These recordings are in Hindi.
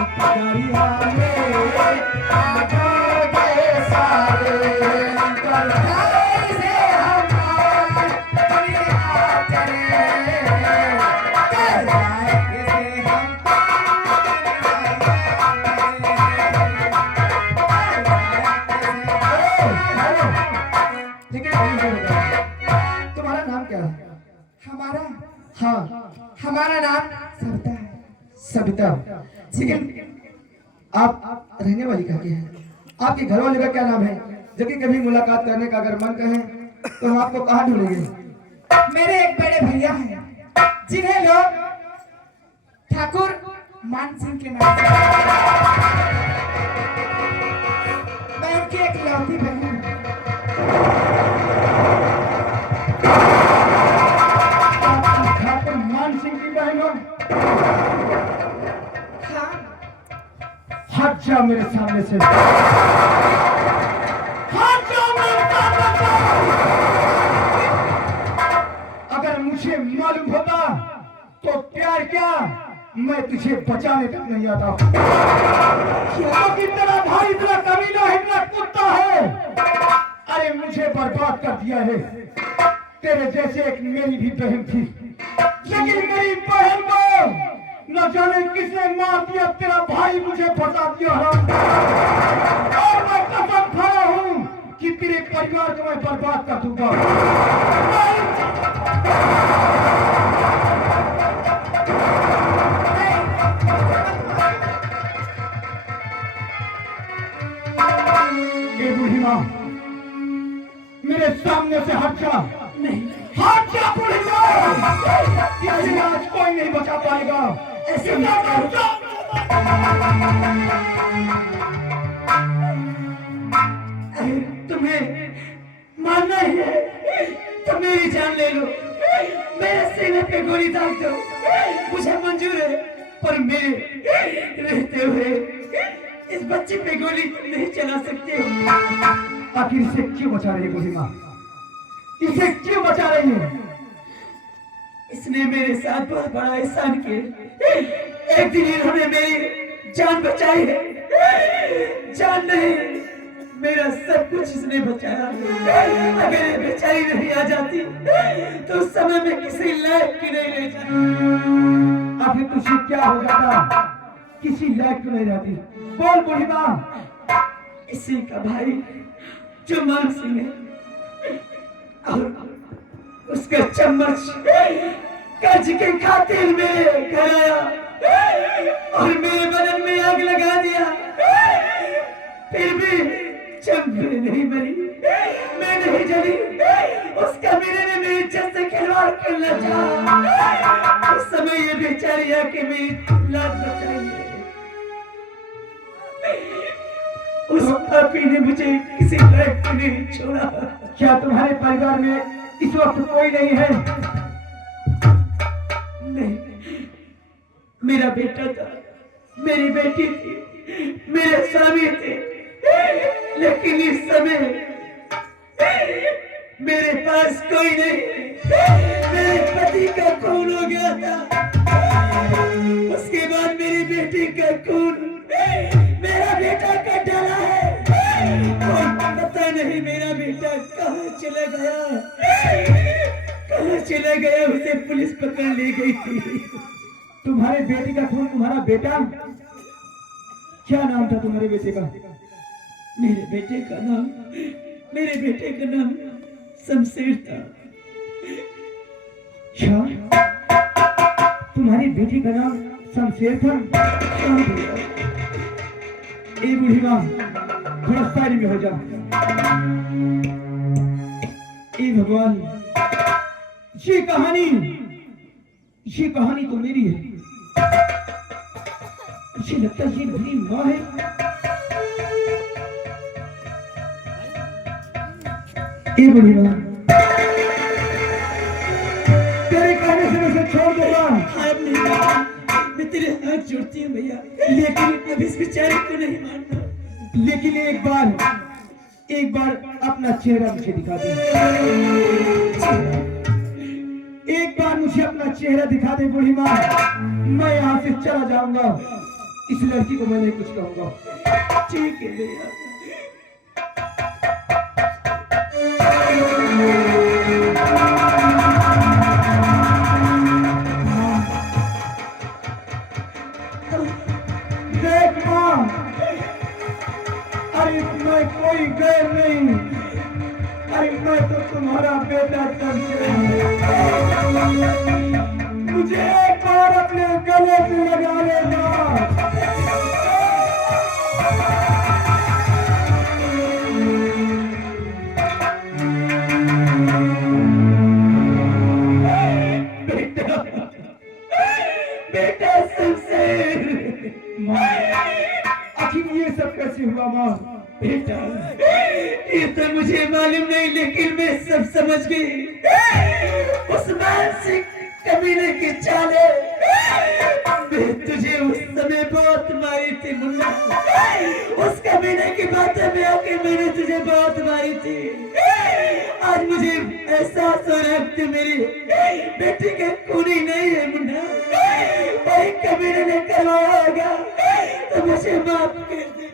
दरिया में आगे सारे कैसे हम दरिया चले कैसे हम ठीक है। तुम्हारा नाम क्या है? हमारा, हाँ हमारा नाम सविता है। सविता, ठीक है। आप रहने वाली कहाँ के हैं? आपके घर वाले का क्या नाम है? जब कि कभी मुलाकात करने का अगर मन कहे तो हम आपको कहाँ ढूंढेंगे? मेरे एक बड़े भैया हैं जिन्हें लोग ठाकुर मान सिंह के नाम से, मैं उनकी एक लौती बहन हूँ। ठाकुर मान सिंह की बहन हो? हाँ, हट जा मेरे सामने से, हट जा मेरे सामने से। अगर मुझे मालूम होता तो प्यार क्या, मैं तुझे बचाने तक नहीं आता। क्योंकि तेरा भाई इतना कमीना है, इतना कुत्ता है। अरे मुझे बर्बाद कर दिया है। तेरे जैसे एक मेरी भी बहन थी, लेकिन मेरी बहन को न जाने किसने मार दिया। तेरा भाई मुझे फंसा दिया है और मैं कसम खाया हूँ कि तेरे परिवार को मैं बर्बाद कर दूंगा। बूढ़ी माँ, मेरे सामने से हट जा। नहीं, हट जा बूढ़ी माँ, किसी आज कोई नहीं बचा पाएगा। ऐसे मत करो। अरे तुम्हें मानना है तो मेरी जान ले लो, मेरे सीने पे गोली दाग दो, मुझे मंजूर है। पर मेरे रहते हुए इस बच्चे पे गोली तुम नहीं चला सकते हो। आखिर इसे क्यों बचा रही है बूढ़ी माँ? इसे क्यों बचा रही है? इसने मेरे साथ बहुत बड़ा एहसान किया। एक दिन इन्होंने मेरी जान बचाई है। जान नहीं, मेरा सब कुछ इसने बचाया। अगर ये बेचारी नहीं आ जाती तो उस समय में किसी लायक की नहीं रह जाती। आखिर तुझे क्या हो जाता? किसी लायक क्यों नहीं रहती? बोल बूढ़ी माँ। इसी का भाई जो मान सिंह है और उसका चम्मच कर्ज के खातिर में घर आया और मेरे बदन में आग लगा दिया। फिर भी जब मैं नहीं मरी, मैं नहीं जली, उसका मेरे ने मेरी इज्जत से खिलवाड़ करना चाहा। उस समय ये बेचारी आके मेरी लाश बचाई है। उस पापी ने मुझे किसी लायक को नहीं छोड़ा। क्या तुम्हारे परिवार में इस वक्त कोई नहीं है? नहीं, मेरा बेटा था, मेरी बेटी थी, मेरे स्वामी थे, लेकिन इस समय मेरे पास कोई नहीं। मेरे पति का खून हो गया था, उसके बाद मेरी बेटी का खून मेरा बेटा का डाला है। कोई पता नहीं मेरा बेटा कहाँ चला गया, कहाँ चला गया। उसे पुलिस पकड़ ले गई थी। तुम्हारे बेटी का खून तुम्हारा बेटा? क्या नाम था तुम्हारे बेटे का? मेरे बेटे का नाम शमशेर था। क्या तुम्हारी बेटी का नाम शमशेर था? ए बूढ़ी माँ, थोड़ा साइड में हो जा। ए भगवान, ये कहानी तो मेरी है। मुझे लगता है ये मेरी माँ है। ए बूढ़ी माँ, तेरे कहने से मैं उसे छोड़ दूंगा। मैं तेरे हाथ जोड़ती हूँ भैया, लेकिन अब इस बेचारे को नहीं मानना। लेकिन एक बार अपना चेहरा मुझे दिखा दे। एक बार मुझे अपना चेहरा दिखा दे बूढ़ी माँ, मैं यहाँ से चला जाऊंगा। इस लड़की को मैं नहीं कुछ कहूंगा। ठीक है भैया। देख माँ, अरे मैं कोई गैर नहीं, अरे मैं तो तुम्हारा बेटा मुझे एक बार अपने गले से लगा लेना। बेटा, बेटा शमशेर। आखिर ये सब कैसे हुआ माँ? बेटा, ये तो मुझे मालूम नहीं, लेकिन मैं सब समझ गई। उस मानसिक कमीने की चाले मैं तुझे उस समय बहुत मारी थी मुन्ना। उस कमीने की बातें में आके मैंने तुझे बहुत मारी थी। आज मुझे एहसास हो रहा है कि मेरी बेटी के खूनी नहीं है मुन्ना। वही कमीने ने करवाया होगा, तो मुझे माफ कर दे।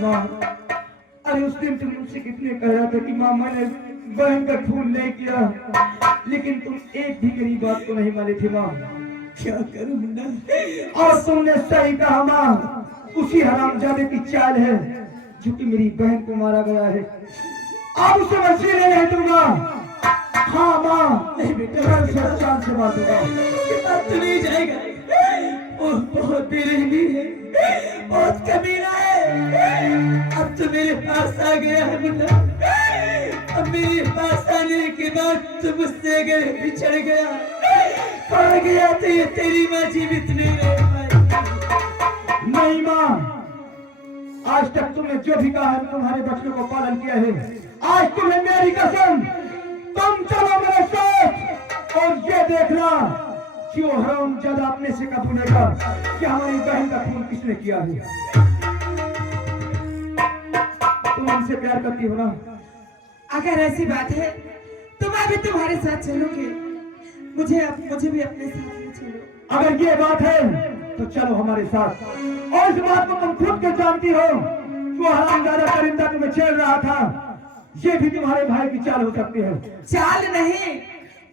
माँ, अरे उस दिन तुम मुझसे कितने कह रहा था कि माँ मैंने बहन का खून नहीं किया, लेकिन तुम एक भी मेरी बात को नहीं मानी थी माँ। क्या करूं मुन्ना? और तुमने सही कहा माँ, उसी हरामजादे की चाल है जो कि मेरी बहन को मारा गया है। अब उसे मैं जीने नहीं दूंगा। हाँ माँ, नहीं बेटा, मैं उसे चाल से मार दूंगा। उसके पास तो नहीं जाएगा। वो बहुत बेरहमी है, बहुत कमीना है। अब तो मेरे पास आ गया है मुन्ना। अब मेरे पास आने के बाद तो मुझसे अगर बिछड़ गया, पड़ गया, तो ये तेरी माँ जीवित नहीं रह पाएगी। नहीं माँ, आज तक तुमने जो भी कहा है तुम्हारे बच्चों को पालन किया है। आज तुम्हें मेरी कसम, तुम चलो मेरे साथ और ये देखना कि वो हरामजादा अपने से कबूलेगा कि हमारी बहन का खून किसने किया है। तुम हमसे प्यार करती हो ना? अगर ऐसी बात है तो मैं भी तुम्हारे साथ चलूंगी। मुझे भी अपने साथ ले चलो। अगर ये बात है तो चलो हमारे साथ। और इस बात को तुम खुद के जानती हो, वो हरामजादा परिंदा तुम्हें छेड़ रहा था, ये भी तुम्हारे भाई की चाल हो सकती है। चाल नहीं,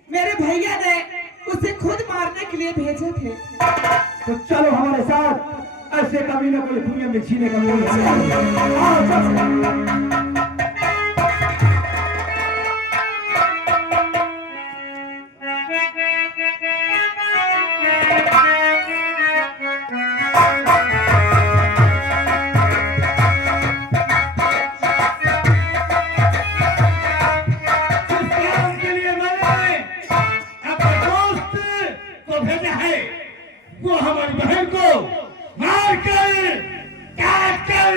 मेरे भैया ने उसे खुद मारने के लिए भेजे थे। तो चलो हमारे साथ, ऐसे कमीनों को दुनिया में जीने का मौका नहीं। आओ, चलो। वो हमारी बहन को मार कर काट कर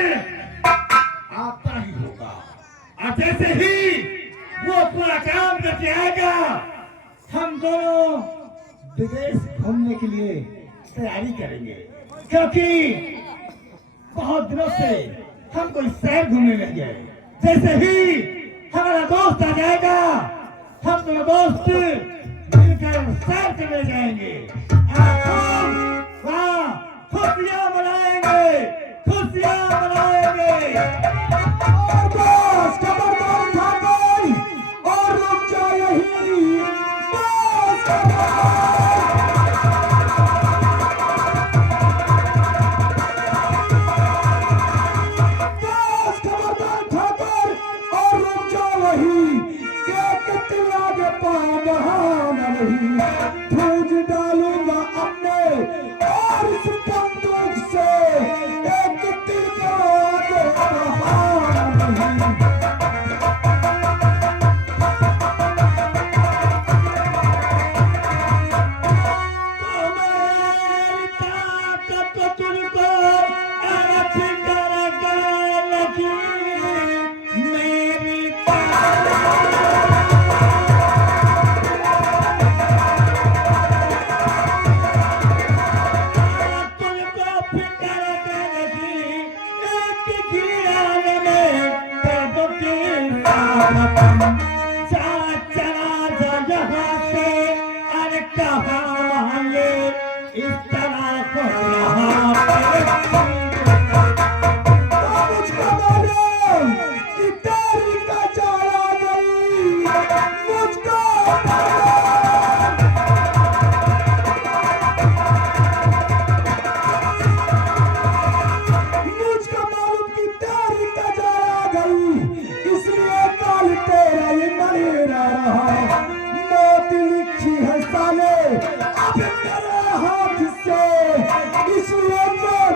आता ही होगा। और जैसे ही वो पूरा काम करके आएगा, हम दोनों विदेश घूमने के लिए तैयारी करेंगे, क्योंकि बहुत दिनों से हम कोई शहर घूमने नहीं गए। जैसे ही हमारा दोस्त आ जाएगा, हम दोनों दोस्त मिलकर सैर करने जाएंगे। खुशियां मनाएंगे, खुशियां मनाएंगे। और बस खबरदार ठाकुर, और रुक जाओ यहीं। बस खबरदार ठाकुर, और रुक जाओ वहीं। कितने आगे पाँव बहाना नहीं, फूज डालूंगा अपने और इस बंदूक से एक तीर को आगे बहाना नहीं। तुम्हारी ताकत तुमको अरब कर लगी, मेरी चला जा यहाँ से, अरे कहाँ ये इस तरह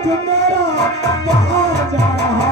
आज मेरा कहाँ जा रहा।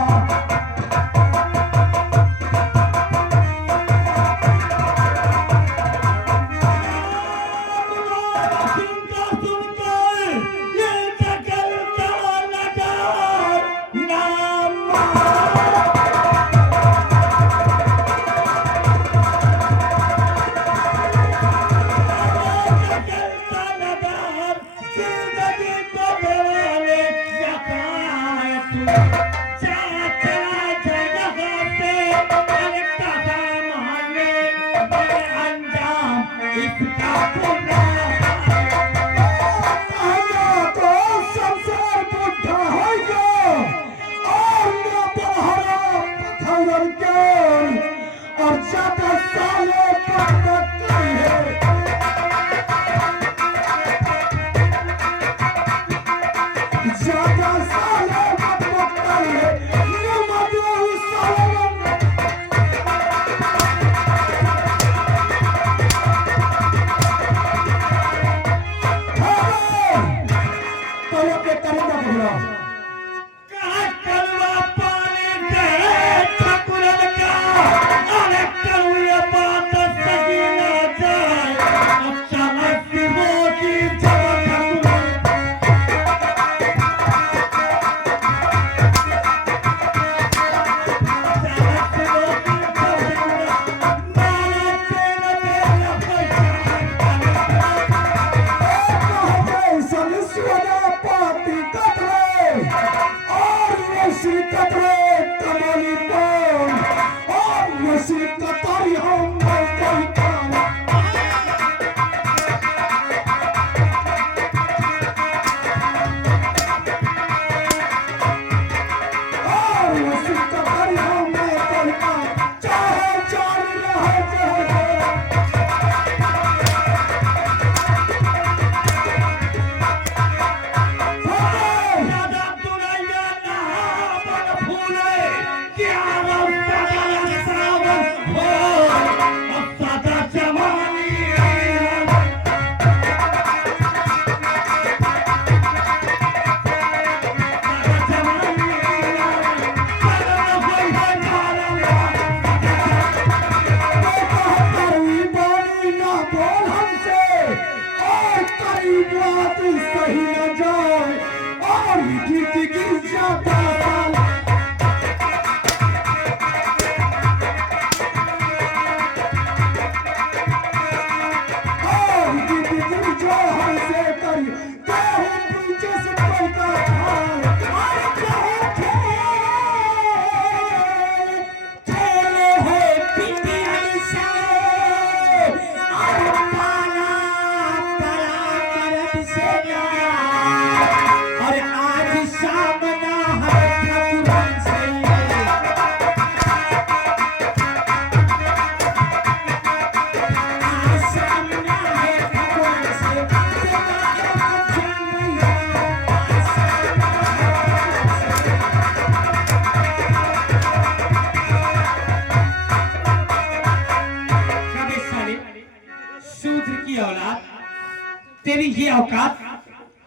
तेरी ये औकात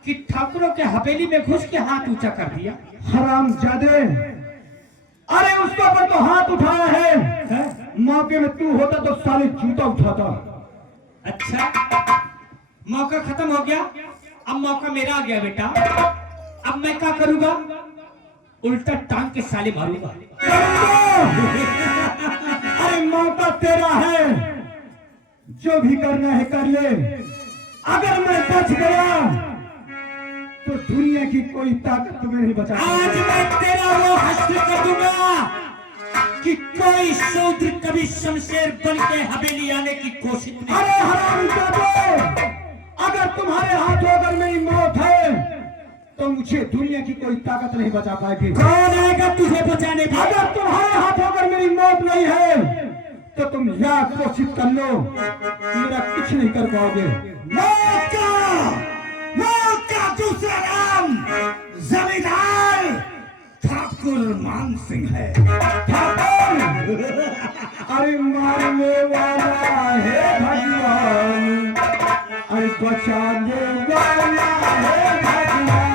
कि ठाकुरों के हवेली में घुस के हाथ ऊंचा कर दिया। हराम जादे, अरे उसके ऊपर तो हाथ उठाया है, मौके में तू होता तो साले जूता उठाता। अच्छा, मौका खत्म हो गया, अब मौका मेरा आ गया बेटा। अब मैं क्या करूंगा? उल्टा टांग के साले मारूंगा। अरे मौका तेरा है, जो भी करना है कर ले। अगर मैं बच गया तो दुनिया की कोई ताकत तुम्हें नहीं बचा। आज मैं तेरा वो हश्र कर दूंगा कि कोई शूद्र कभी शमशेर बन के हवेली आने की कोशिश नहीं। अरे हरामजादे, अगर तुम्हारे हाथों अगर मेरी मौत है तो मुझे दुनिया की कोई ताकत नहीं बचा पाएगी। कौन आएगा तुझे बचाने? अगर तुम्हारे हाथों अगर मेरी मौत नहीं है तो तुम या कोशिश कर लो, मेरा कुछ नहीं कर पाओगे। मौत का दूसरा नाम जमींदार ठाकुर मान सिंह है। ठाकुर, अरे मारने वाला है भगवान, अरे बचाने वाला है भगवान।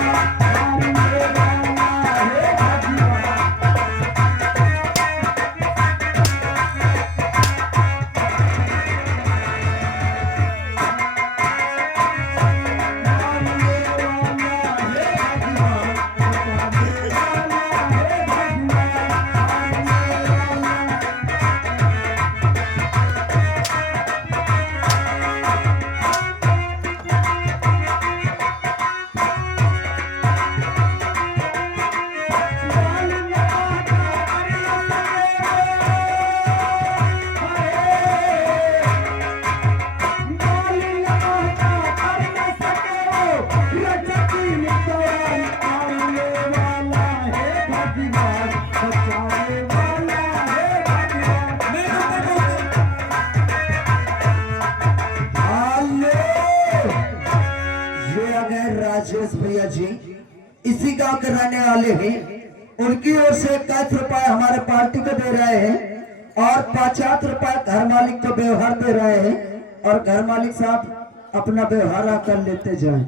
इसी गांव के रहने वाले हैं, उनकी ओर से 21 रुपए हमारे पार्टी को दे रहे हैं और 50 रुपए घर मालिक को व्यवहार दे रहे हैं। और घर मालिक साहब अपना व्यवहार कर लेते जाएं।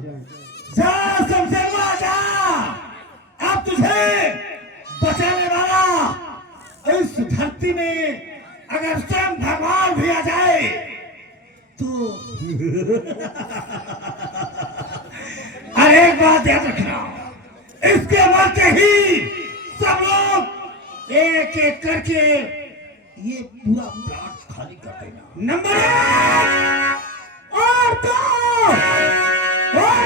जा शमशेरवा जा, अब तुझे बचाने वाला इस धरती में अगर स्वयं भगवान भी आ जाए तो और एक बात याद रखना, इसके मरते ही सब लोग एक एक करके ये पूरा प्लाट खाली कर देना। नंबर 1 और 2 और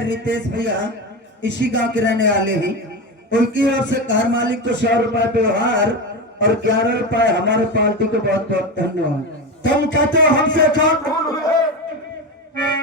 रितेश भैया इसी गांव के रहने वाले हैं, उनकी ओर से घर मालिक को 100 रुपए व्यवहार और 11 रुपए हमारे पार्टी को बहुत बहुत धन्यवाद। तुम कहते हो हमसे